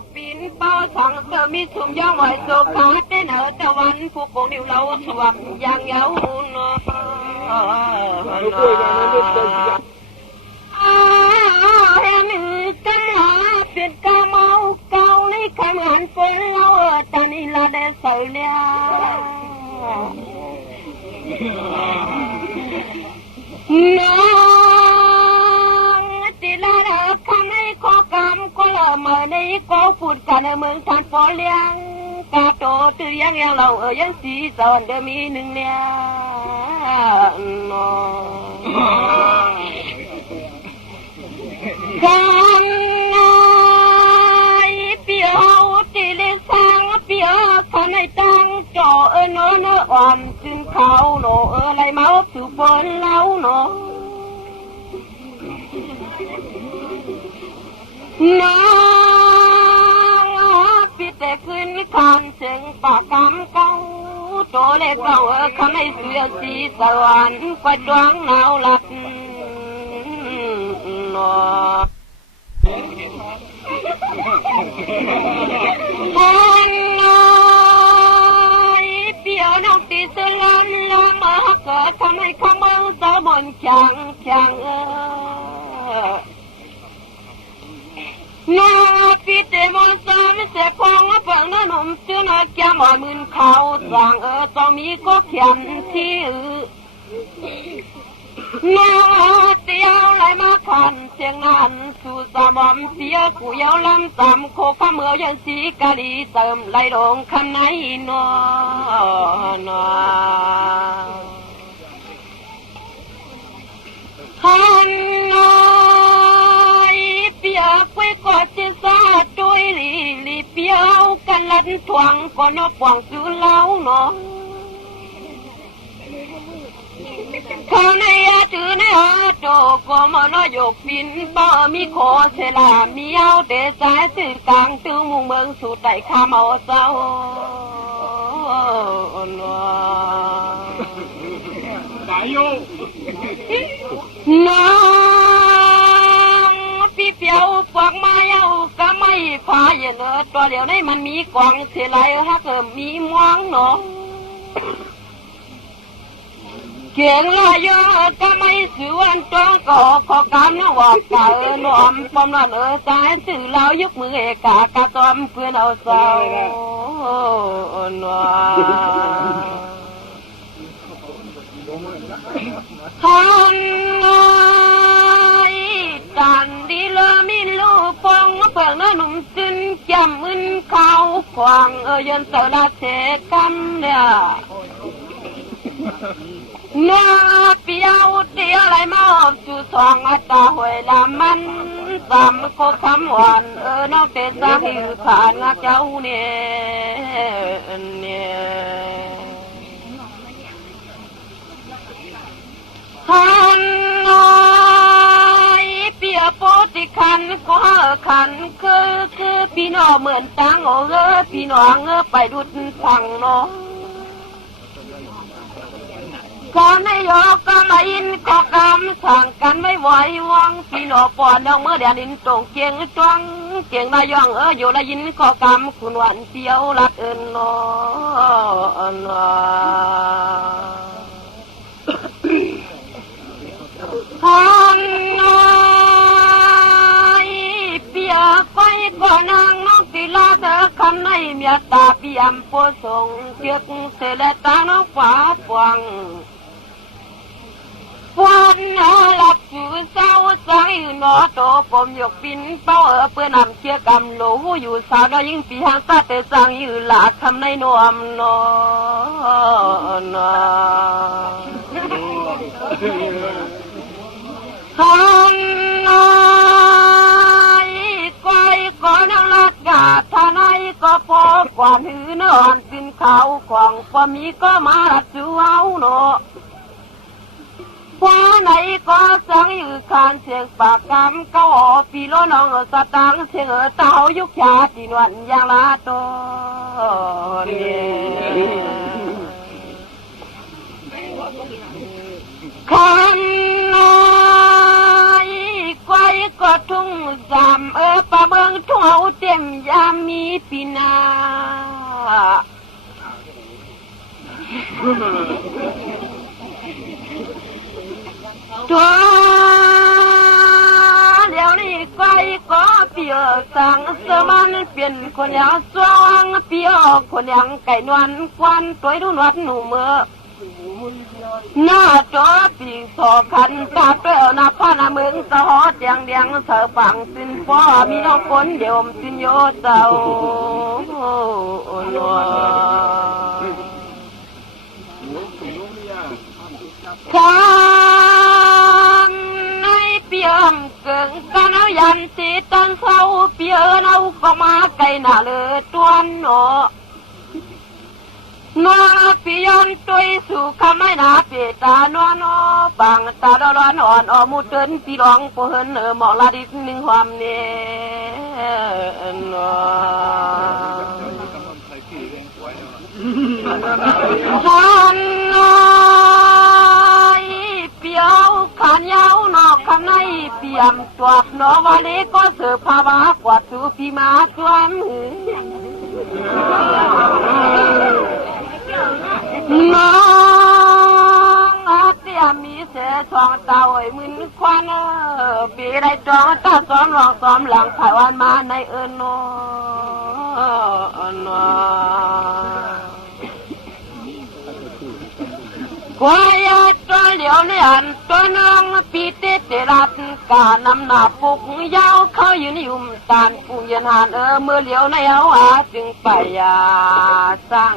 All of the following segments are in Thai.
กปีนเป้าสังเธอมีสุ่มย่องไหวโซขาได้เหนือตะวันผู้โกงนิ้วเราสวมอย่างเยาว์นเห็นกันหาเป็ดกาเมาเกาในขมันคนเราตานีละได้เสียน้องติลาคำให้ข้อกรรมก็ละเมื่อในก็พูดกันในเมืองทานปอเลี้ยงกาโตตื่นยังเรายังสีสอนเดมีหนึ่งเนี่ยน้องกันไงเปียวติลิสังเปียวคนในตั้งจ่อโนโนอ่อนจึงเขาโนอะไรเมาสุบนเล้าโนน้องพี่แต่ขึ้นคำเสียงปากคำเก่าโตเล็กเก่าคำให้เสือสีสวรรค์ไฟดวงหนาวหลับคนเปียวน้องตีสลันลงมาเกิดทำให้ข้ามึงสะบนช่างน้าพี่เตมอนสามเสพองเปิงน้ำนมชื่อน้าแก้มอ่อนมืนเขาสั่งต้องมีก็เขียนที่น้าเตียวไหลมาขันเสียงงานสู่สมอมเสียกูเยาลำสามโคข้าเมือยันสีกะลีเติมไหลลงคำไหนนฮันน้อยเปียกไว้กอดเจสาตุยลีเปียวกันลันทวงก่อนปวงสู่เล้าเนาะเขาในอาถือในอาโตก็มันโยกปินบ่มีโคเสลามีเอาเดสายสื่อกลางตื้อมุงเมืองสู่ไต่ข้าเมาเศร้าน้องพี่เปียวปวกมาเอาก็ไม่พาเย็นตัวเดียวในมันมีกวางเสลายฮักมีม่วงเนาะเขียนลายก็ไม่สื่อวันตรงก็ขอการนวดกะนวมปมนั่นสายสื่อเรายกมือเอกากะตอมเพื่อนเอาเศร้านวฮันไงจันดีเลมิลูปองเปิงน้ำนุ่มซึ้นจำมึนเขาขวางยันเสละเสกันเนี่ยน้าเปียวเตียวไหลมาออกสู่สองอัตราหวยละมันสามโคคำหวานน้องเตสาหิวผ่านงักเจ้าเนี่ยฮันน้อยเปียโปติคันก็ขันคือพี่น้องเหมือนตังพี่น้องไปดุดฟังน้องก็ไม่ยอก็ไม่อินก็กำสั่งกันไม่ไหววังพี่น้องปอนน้องเมื่อเดือนอินตรงเกียงจวงเกียงนายองอยู่ได้ยินก็กำคุณวันเปียวรักนฮันน้อยเปียไปก็นางน้องติลาเธอคำในเมียตาเปียมโพส่งเกียกเสลตาน้องฟ้าปวงวันหลับสู่เศร้าใจนอโตปมยกปินเป้าเพื่อนำเชี่ยกำโลอยู่สาวน้อยยิ่งปีหางตาเตะสังยืนหลาคำในนวมนฮันน้อยก้อยก็นังลัดกาทนายก็พอกว่าหือนอนสินเขาของพอมีก็มาลัดสู่เอาเนาะว่าไหนก็สังยืนคานเสียงปากกำก็ปีโลน้องสตังเสียงเต้ายุกชาตินวันอย่างละตัวคันน้อยไกว ก็ทุ่งสามปะเมืองทุ่งเอาเต็มยามมีปีนาตัวเดี๋ยวนี้ไฟก็เปียสังเสมันเปลี่ยนคนอย่างสว่างเปียคนอย่างไก่นวลควันตัวดูนวดหนูเมื่อหน้าจอปีสอคันตาเปล่าหน้าผ้าหน้าเมืองสะฮอดอย่างเดียงเสือฝังสินฟ้ามีน้องคนเดียวสินโยเจ้าข้างในเปียมเกิงกันเอายันสีตันเศร้าเปียเอาก็มาไกลหน้าเลยตัวหนอนัวปียนตุยสู่คำไม่นาเปตานัวนอปังตาดร้อนอ่อนอมูเตินปีร้องเพิ่นหมอกลาดิหนึ่งความเนนขันเปียวขันยาวนอกขันในเปียมตัวหนอวันนี้ก็เสือภาวะกวาดสู่พีมาจวนน้องอาเตียมีเสียทองตาไว้มึนควันปีไรจองตาซ้อมรองซ้อมหลังผ่ายวันมาในนกวายตัวเหลียวเลียนตัวน้องปีเตเตรัดกานำหน้าปุกยาวเขายืนยุ่มตานปูยันหานเมื่อเหลียวในเอาจึงไปสั่ง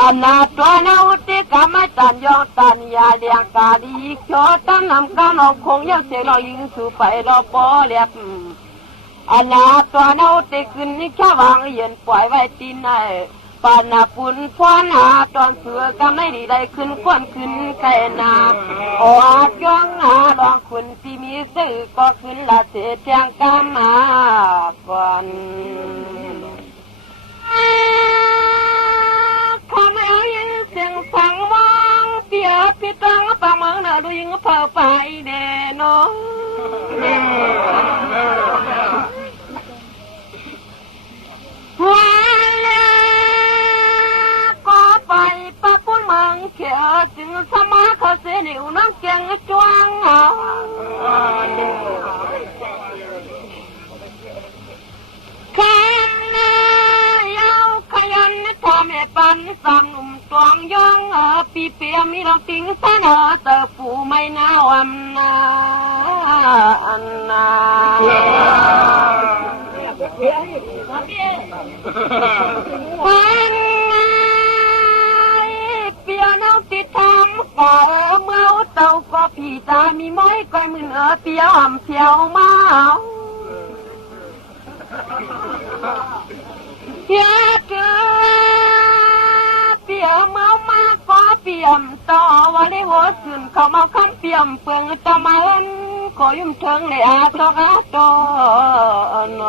อันนาตัวนาอุติกาไม่ตันยองตันยาเลียงกาลีโชตันนำกานองคงยังเสียรอยิงสู่ไปรอปอเลียบอันนาตัวนาอุติขึ้นนี่แค่วางเย็นปล่อยไว้ตีนในปานาปุ่นพวนหาตอนเสือกำไม่ดีได้ขึ้นควนขึ้นไก่นาโอ้จ้องหาลองคุณที่มีสื่อก็ขึ้นละเสียเทียงกามาก่อนขอไม่เอายิงเสียงสังมองเปียพี่ตั้งปากเมืองน่ะดูยิงเผาไปเด่นวันก็ไปปะปุ้นเมืองเขียวจึงสมาเขาเสียหนิวน้องเกียงจวงเอาแค่ขยันทำให้ปันสามหนุ่มตวงย่องปีเปียมีเราติงเสนอเตอปูไม่น่าอำนาอันนาปันเปียน้องติดทำก่อเมื่อเต่าก็พี่ตามีไม้ก้อยมือเปียหำเพียวมาอย่าเกิดเปี่ยวเมามาก็เปี่ยมต่อวันนี้หัวสื่นเขาเมาคำเปี่ยมเปลืองตะมันขอยุ่มเถิงเลยตอกตอน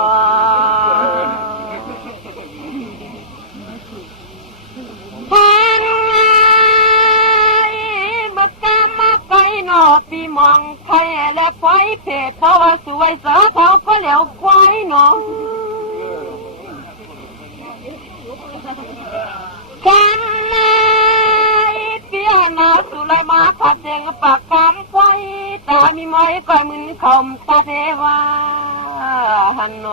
พันบัดกามาไกลนอปีมองใครและไฟเพจเพราะว่าสวยเสือเขาก็เหลียวควายน้องกันเปียนาสุไลมาขัดเจงปากคำไฟตามีไม้ก้อยมือคมตาเทวาหันน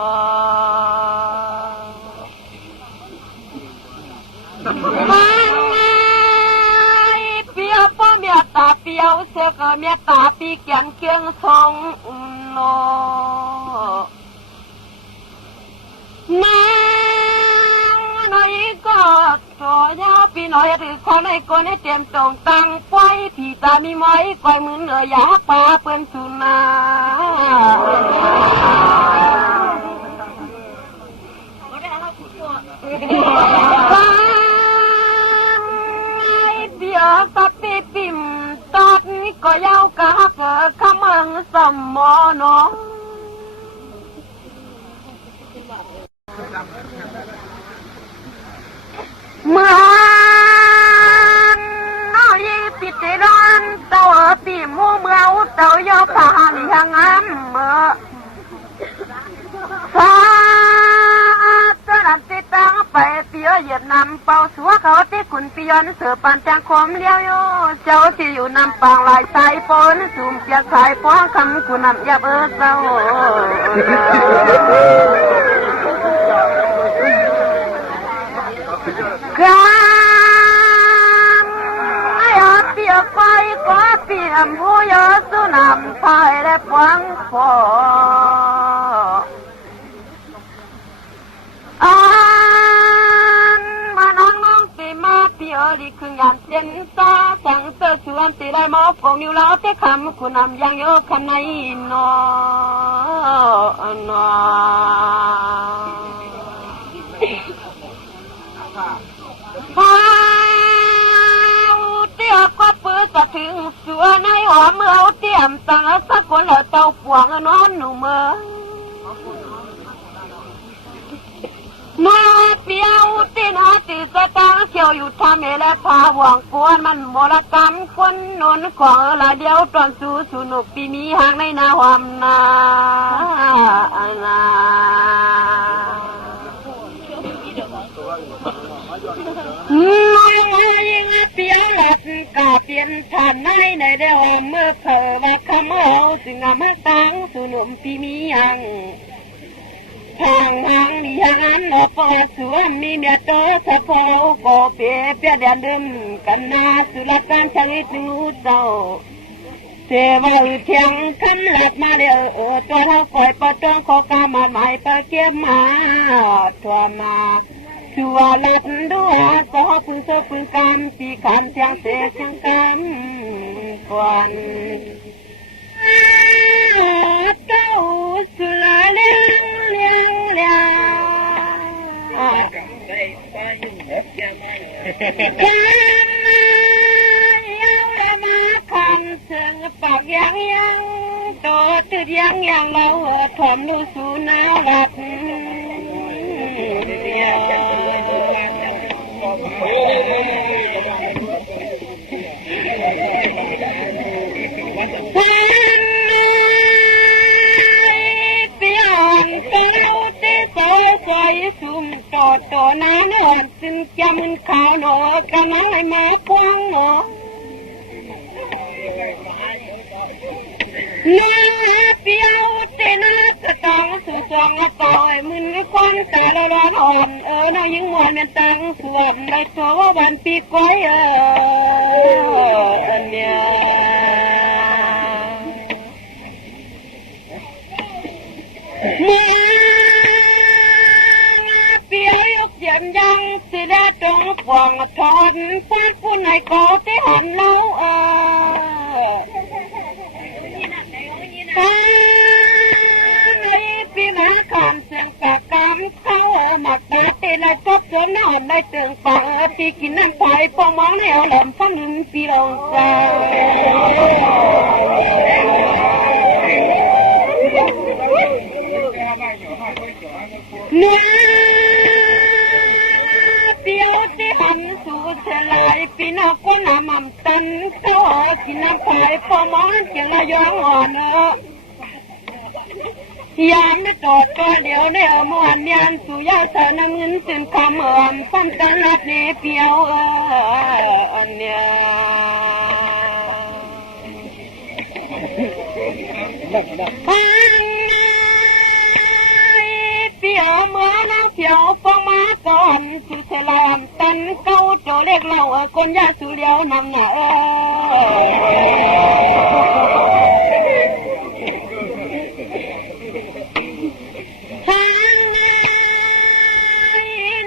เปียป้าเมียตาเปียวเสกเมียตาปีเกียนเคียงทองนน้อยก็ตัวยาพี่น้อยหรือเขาในคนให้เตรียมตรงตั้งไฟพี่ตามีไม้ก้อยมืออยากปลาเปื้อนสุนาเบียกับปีปิ่มตอดนี้ก็ยาวกะเกิดขมังสมมอน้องเมื่อน้อยปิดร้อนตัว ปีมูเมื่อเต่ายอผ่านยังงามเมื่อฟ้าตะนัดติตังไปเปียเหยียดนำเป่าสัวเขาที่ขุนปียนเสือปันจังคมเลี้ยวโยเจ้าที่อยู่นำปางลายสายปนสุ่มเปียกขายป้องคำคุณนำยับเศร้าเปียกไฟก็เปียมผู้ยอสุนำไทยและปวงพอมาน้องน้องตีมาเปียดีคือยานเจนตาสังเตอชวนตีได้มาฟงอยู่แล้วแต่คำคุณนำยังโยคำในนอนเตี้ยก็เปิดจะถึงสัวในหัวเมื่อเตี้ยมตั้งสักคนแล้วเต้าปวงนอนหนูเมื่อมาเปียวตีน้อยตีสตางเขียวอยู่ทำเอและพาหวังกวนมันมรกรรมคนนนของละเดียวตอนสู้สุนุกปีมีหางในนาหวามนายิงเปียวหลัดกาเปลี่ยนฐานในเดียวเมื่อเผอว่าคำเอาสิ่งมาตังสุนุมปีมีหางทางมีอย่างนั้นปอสวมมีเมียโตสะพอก็เปียเปียเดียนดึมกันนาสุรการช่างอิจูเจ้าเทวะเทียงคำหลับมาเดียวตัวเท่าคอยปะต้องขอกามาหมายปะเก็บมาตัวมาชัวหลับด้วยสอปืนโซปืนกำปีขันเสียงเสียงจังกันก่อนเต้าสุลาเลี้ยงเลี้ยงเลี้ยงยังละมาคำเชิงปากยังตัวตืดยังเราถมลูสูนาวหลับสุ่มต่อน้าเนื้อซึ่งจำข่าวหนอกระมังให้แม่พวงหนอเนื้อเปียวเตน่าจะต้องสู่จองต่อยมึนควันตาละร้อนอ่อนน้องยิงมวนเป็นตังส่วนได้ตัวว่าวันปีก้อยเนี่ยยังสิได้ตรงฟองทอนพูดผู้ไหนก็ที่หันเราปีมาคำเสียงปากกำเข้าหมักตาเตะจบจนนอนได้เตืองปากปีกินน้ำไผ่ปองมองแนวแหลมฟังลืมปีลงใจเนื้อเปียวที่หันสู่เฉลายปีนอกก็น้ำมันตันเขากินน้ำไผ่พอมองเกียงละย้อนอ่อนยามไม่ตอดก็เดี๋ยวเนี่ยมวนยันสู่ยาเสนเงินจนคำปั้มตันนัดเนเปียวเนี่ยเปียวเมื่อน้องเปียวฟองมาก่อนสุสลามตันเก้าโจเล็กเราคนยาสุเลียวนำหน้าทาง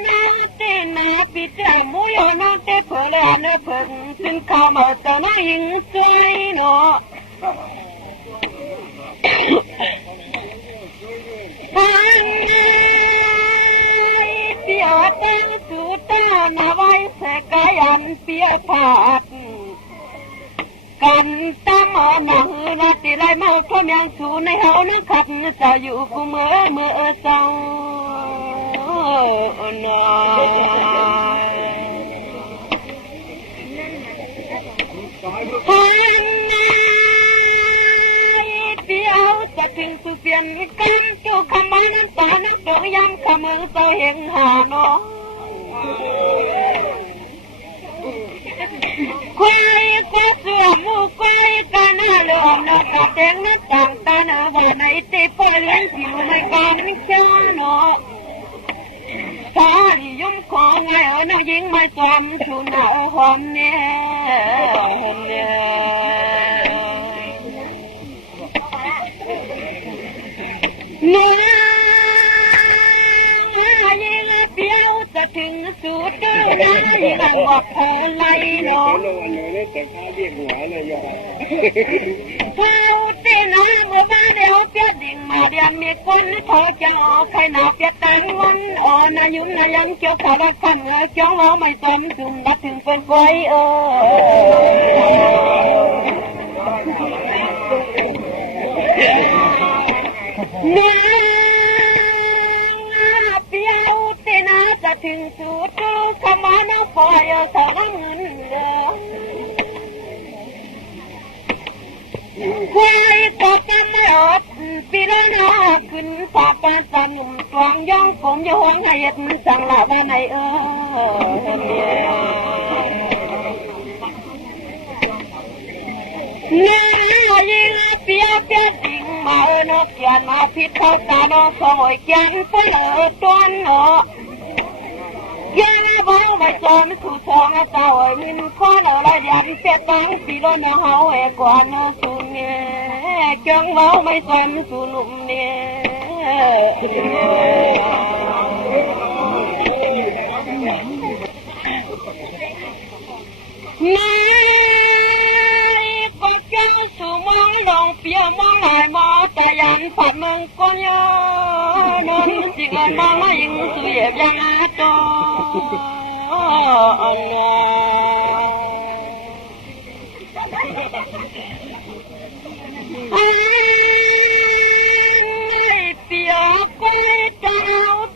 น้องเต้นนาปิดจมูกน้องเต้เผลอเนื้อเพิ่งขึ้นข้าวมาตอนน้องยิงสวยเนาะทางเปียเต้นสูตาหน้าไว้แสกยันเปียผาดกันตามหนังนาติไรมาพร้อมยังสู่ในเฮานั่งขับจะอยู่กูเมื่อเศร้าหน่อยทาง ถึงสุเปลี่ยนกันตัวคำมันนั้นตานักตัวยำขมือเสเหงหาน้องควายก็เสือมูควายกันหน้าเหลือมนกกระเตงนัดต่างตาหน้าว่าในตีปอยเลี้ยงผิวไม่กันเชื่อเนาะสาดิยมของไงน้องยิงไม่สวมชูหนาวหอมเนี่ยเนื้อยิงเปี้ยวจะถึงสุดนะยิงบอกพอไล่เนาะแต่ข้าเรียกหัวเลยยอดเขาเต้นนะเมื่อมาเดี๋ยวเปียดิ่งมาเดี๋ยวมีคนเธอจะออกใครหนาเปียตังวันอ่อนนายุ่มนายังเกี่ยวสารพันเกี่ยวเราไม่สมสุ่มดัดถึงเป็นไฟเนื้อเปียวเต้นนะจะถึงสุดขมาโนปล่อยสารเงินควายก็จะไม่อดปีน้อยนาขึ้นสาบานสาหนุ่มตวงย่องผมย่องให้ยันสั่งลาบ้านในเนื้อยิงเปียวเปียวจริงมาเนื้อเกียนมาพิษเข้าตาโนสอยเกียนเปลือกตัวเนาะยังบ้างไม่จอมสู่ทองเต่ามินข้อเราได้ยันเสียตังสีล้นเฮาเอกว่าโนสุเนียจังเมาไม่จอมสู่หนุ่มเนี่ยนายก็จังสู่มองลงเปียมองหลายมอแต่ยันผัดเมืองก้นยอนนจิงมองไม่ยิงสู่เหยียบยังอาโตเปียกกุ้ยเจ้า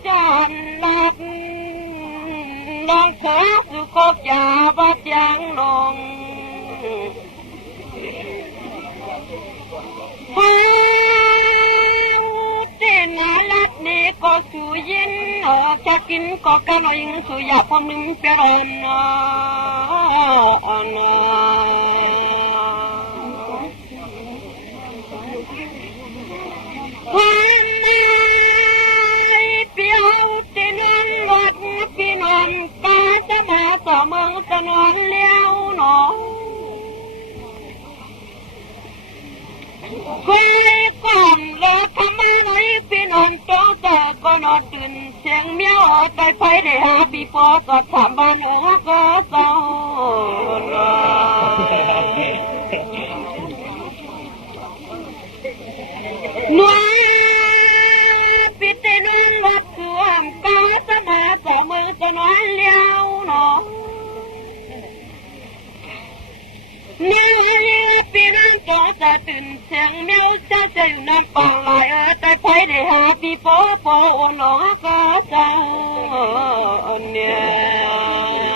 จอนหลับลองขอสุขบยาบัดยังลงเต้นลัดนี่ก็สู่ยินจะกินก็กันเอายิงสู่อยากพนึงเปรนเปียวเต้นวัดพี่น้องกาจะมาต่อเมืองสนวนเลี้ยวหนอคุยก่อนแล้วทำไมหน่อยพี่นอนโต๊ะแต่ก็นอนตื่นเสียงเมียวได้ไฟได้หาปีปอก็ถามบ้านก็เศร้าหน่วยปิดตีนุ่งวัดสวมกาสมาต่อมือจะนอนเลี้ยวหนอเนี่ยพี่น้องก็จะตื่นเสียงเมียวจะอยู่น้ำปางลายแต่ไฟได้หาพี่โป๊โป๊หนอก็เจ้าเนี่ย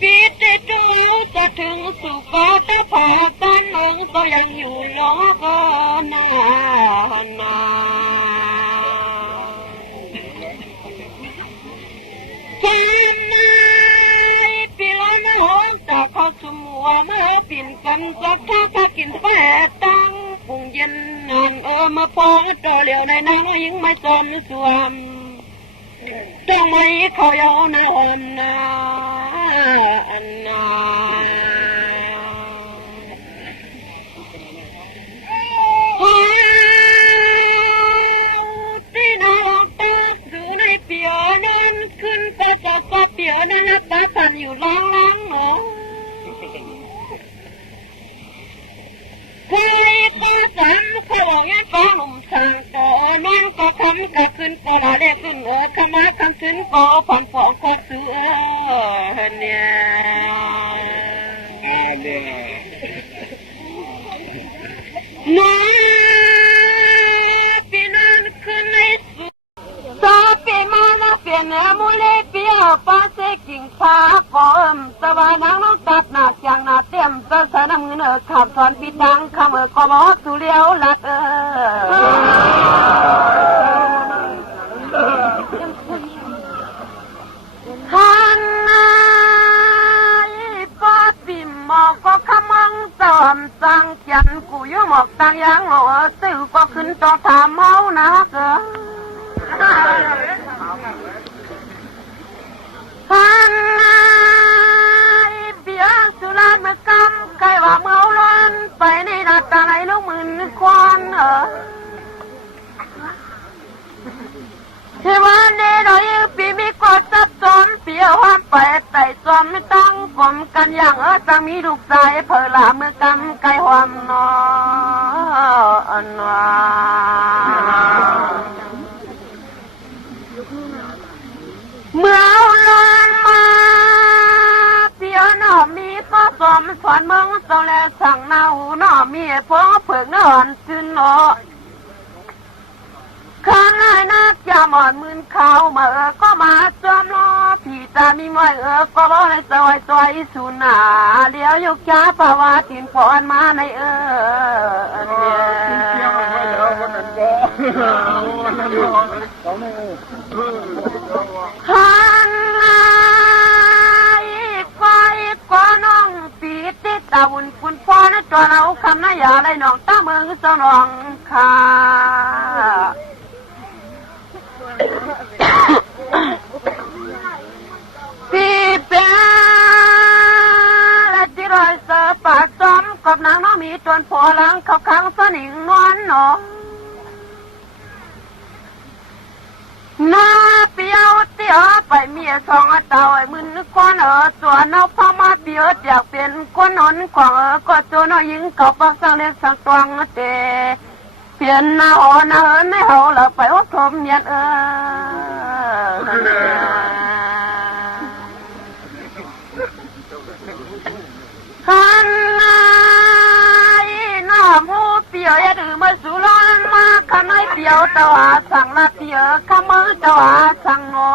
ปิดได้ตัวจะถึงสุขแต่พอกันลงก็ยังอยู่หลอก็นาแค่มาปีละมาหงจากเขาสมัวมาปิ่นกันจับถ้ากินแปดตังปุ่งเย็นนานมาพองต่อเหลียวในนางยิงไม่จนสวมต้องไม่เขาเยาหน้าหอมนาอันนาที่นาตาดูในเปียนั้นขึ้นไปจากกระเปียนั้นรับตาพันอยู่ล้างเนาะเคยก็จำเขาบอกยันฟ้าหนุ่มสั่งต่อน้องก็คำก็ขึ้นก็ละเล็กขึ้นขมาคำขึ้นก็ผ่อนฟองก็เสือเนี่ยน้าพี่นั่นขึ้นในสุดซาเปมานะเปีย นมุลีเปียวปาเสกิ่งฟ้ากอมสวายนางน้องตัดหน้าจางหน้าเต็มสะสนำเงินขับสอนปีดังขมือกบสุเลียวลัดฮันนาปาติมหมอกก็ขมังจอมสังจันกูอยู่หมอกต่างยังหล่อตื่อก็ขึ้นต่อถามเมานะเกอฮันนาเบียสุรานเมื่อกำไก่ว่าเมาล้วนไปในหน้าตาไหลลูกมืนควันที่วันนี้เรายังปีมีกอดซับซ้อนเปียวห้ามไปไต่ซ้อมไม่ตั้งกลมกันอย่างจะมีลูกชายเผยลาเมื่อกำไก่หอมนอนเมื่อลอนมาเปียวหน่อมีก็สมสอนเมืองเจ้าแล้วสั่งนาหูหน่อมีพอเผิกนอนชื่นหนอข้างง่ายนักอย่าหมอนมืนเขามาก็มาจอมล้อพี่ตามีมวยก็บอกในซอยสุนาเลี้ยวยกช้าภาวะตินพรมาในฮันไฟก็น้องปีติดตาวุ่นฝุ่นพอนะตัวเราคำน่าอย่าไรน้องตาเมืองสนองค่ะพี่เป็นและที่รอยเสือปากจอมกับนางน้องมีจนพอหลังเขาขังสนิงนวลหนอน้าเปียวเตี้ยไปเมียสองเต่าไอ้มึนก้อนตัวเน่าพ่อมาเปียวอยากเป็นก้นนนขวางก็ตัวน้อยยิงเขาปักสังเล็กสังตวงเตเปลี่ยนหน้าอ่อนไม่เอาละไปว่าคมเย็นฮันนายน้ามูเปียวอย่าดื้อมาสู่ร้อนมาข้าไม่เปียวตัวสั่งละเปียวข้ามือตัวสั่งหนอ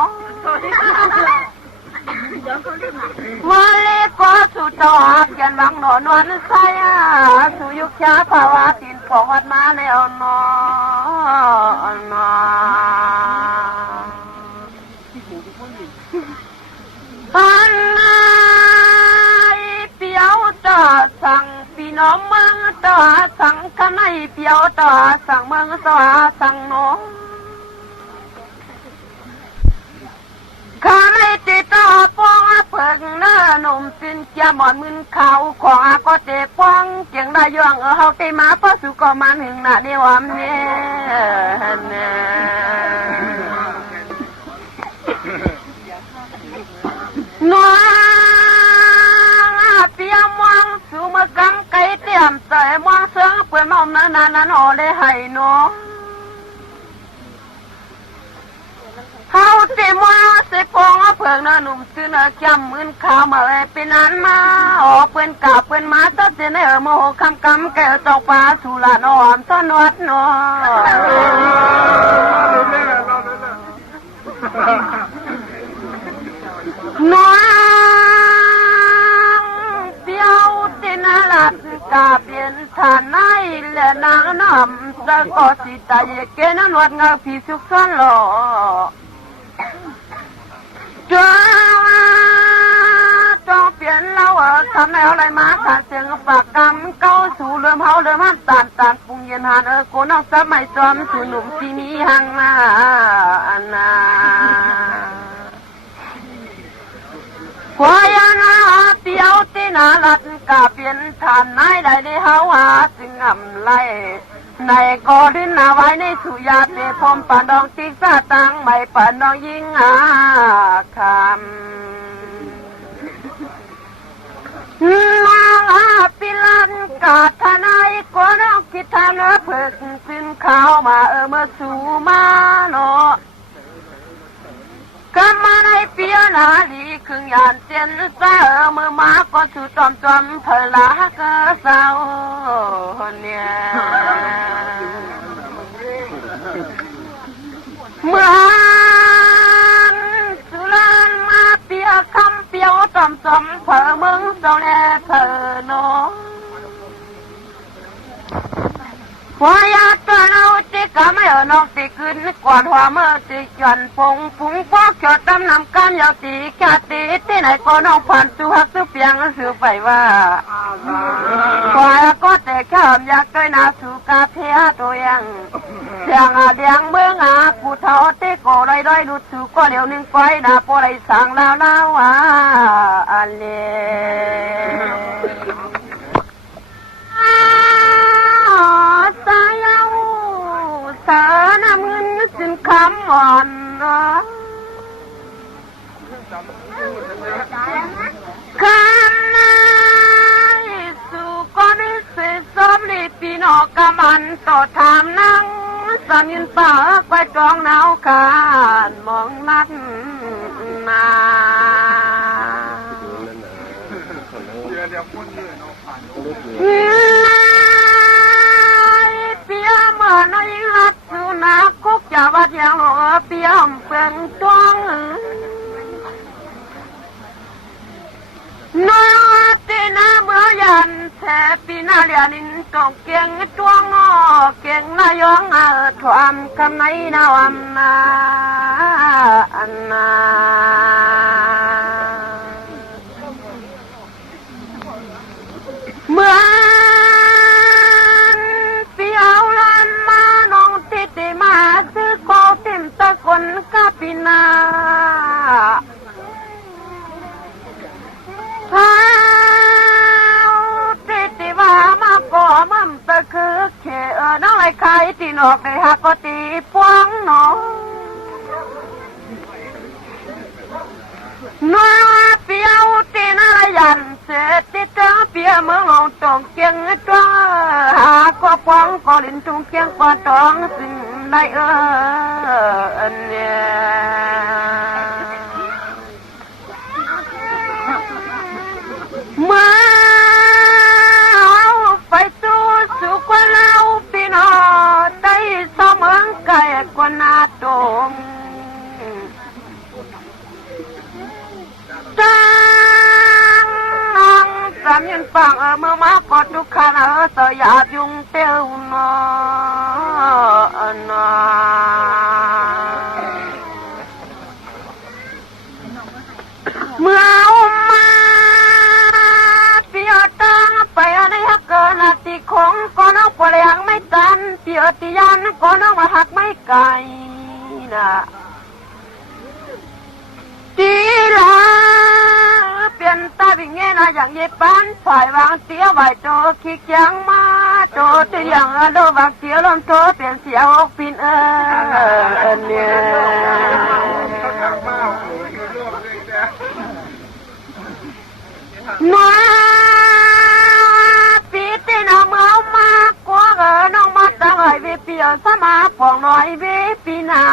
วันเล็กก็สุดตัวแก่นวังหนอนวันใสสู่ยุคชาภาวะตินของวัดมาในอ่อนนอนฮันนายเปียวตัวสั่งพี่น้องเมืองตัวสั่งข้าในเปียวตัวสั่งเมืองตัวสั่งหนอข้าไม่ติดต่อป้องเพิงหน้าหนุ่มสินเกียหมอนมึนเขาของก็เตะป้องเจียงได้ย่องเขาเตะมาเพราะสุก็มาหนึ่งหน้าในวันนี้นัวเปียมวงสู่มากำไก่เตี้ยมใส่มวงเสือเปื่อนมอมนานๆอได้ให้น้องเขาเต็มว่าเสพองเพิงหนุ่มซื้อเนื้อจำมืนข้าวมาเป็นนันมาออกเป็นกาเป็นมาตัดเจนโมโหคำแก้วตอกปลาสุรานอนต้นวัดนอน้องเปียวตินาลัดกาเปลี่ยนฐานในและนางน้ำสะกอสิตายเกนนวดงาผีสุขสันหล่อต้องเปลี่ยนเราทำแนวอะไรมาขาดเสียงปากกำเก้าสู่เริ่มเฮาเริ่มห้ามตานปรุงเย็นหานโกน้องสมัยจอมสู่หนุ่มที่มีหังนาควายนาเปียวตีนาลัดกาเปลี่ยนฐานนายได้เฮาหาจึงอ่ำไล่ในกอดินนาไว้ในสุยาเตพมปานดองติกซาตังไม่ปานดองยิงคำนางปิลันกาทนายก็น้องคิดทำเนื้อเพิกขึ้นข้าวมาเมื่อสู่มาโนก็มาในเปียนาลีครึ่งยานเจนซาเมื่อมาก็สู่จอมเพลาก็เศร้าเนี่ยเมื่อ มเผอเมืองเจ้าแน่เผอโนหัวยาตัวเราจิกะไม่เอานอกติขึ้นกวาดหัวเมื่อติจวนพงพุงพอกจอดตำนำกันยาวตีแค่ตีที่ไหนก็น้องผ่านสู่หักสู่เปียงสู่ไปว่าควายก็แต่ข้ามอยากเคยนาสู่กาเทียตัวยังเสียงเดียงเมืองกูเท่าที่ก็ได้ได้ดูสู่ก็เดี๋ยวนึงไฟนาพอได้สั่งแล้วอันเล่สายเอาสาน้ำเงินสินคำอ่อนคำนายสู่ก็ได้เสียสมลีปีนอกกะมันต่อถามนั่งสามินป่าไปจองหนาวขานมองนัดนาเปียเมื่อน้อยหัดสุนัขคุกจะวัดยาวเปียมเปลืองจวงน้อยตีนาเมื่อยันแทปีนาเลียนินตกเกียงจวงเกียงนายองถวามคำไหนนาวำนาอันนาเมื่อเปียวลันมาน้องติดมาซื้อโคติมตะคนกะปินาพาวติดว่ามาก่อมั่มตะคือเขน้องไอ้ไข่ที่นอกได้หักก็ตีพวงน้องน้าเปียวตีนายันเสติเจ้าเปียเมืองเอาตองเกียงจ้าหาก็ป้องก็ลินจุงเกียงกว่าตองสิ่งใดเนี่ยเมื่อไปสู้สุขว่าเราพี่น้องได้เสมอไก่กว่านาตงสามยันฟังเมื่อมากอดทุกขันต่อหยาบยุงเตี้ยวนอนเมื่อมาเปียตังไปในฮักเกินติคงก็น้องปลยังไม่ตันเปียติยันก็น้องมาหักไม่ไกลนะตีลาเปลี่ยนตาบิ่งเงี้ยนะอย่างเย็บปันฝ่ายวางเสียไหวโตคิกยังมาโตที่ยังโดวางเสียลมโตเปลี่ยนเสียอกปินเนี่ยมาปีตีน้องเมา น้องมาตั้งไอ้เวเปียสมาปองน้อยเวปีนา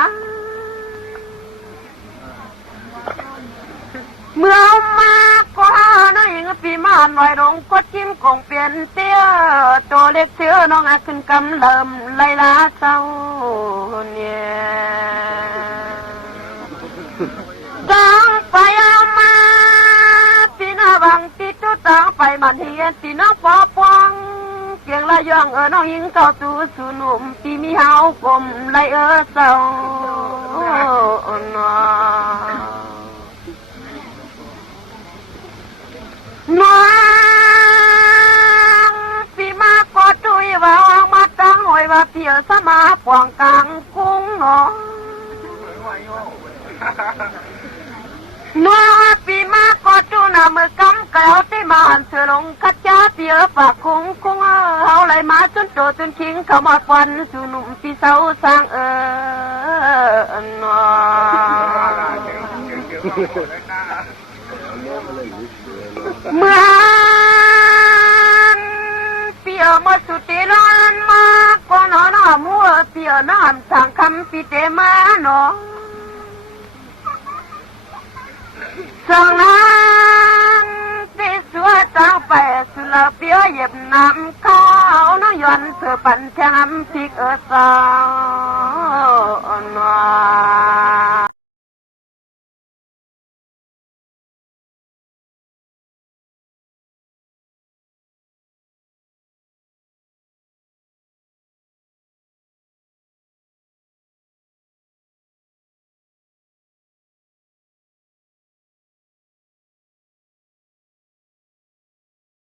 เมื่อมาก็หาน้อยปีมาหน่อยลงก็จิ้มคงเปลี่ยนเตี้ยตัวเล็กเชื่อน้องขึ้นกำเริ่มไล่ลาเศร้าเนี่ยตั้งไปเอามาปีนาบางติดตัวตั้งไปมันเฮียนตีน้องปอปองเกียงละย่องน้องยิงเข้าสู่สุนุ่มปีมีเฮากลมไล่เศร้าน้องปีมาก็ตุยว่าออกมาตั้งหอยว่าเพียวสมาปวงกลางกุ้งน้องปีมาก็ตุนาเมื่อกำเกลียวที่มาหันเสือลงคัดจ้าเปียปากคุ้งคุ้งเอาไหลมาจนโตจนทิ้งเขามาควันสู่หนุ่มปีเสาสร้างน้องเมื่อเปียมาสุดที่ร้อนมาก็นอนมัวเปียน้ำทางคำปีเตมาหนอสังนั้นที่สัวตั้งไปสุลเปียเหยียบน้ำข้าวน้องย้อนเธอปั่นแทงน้ำพริกสาว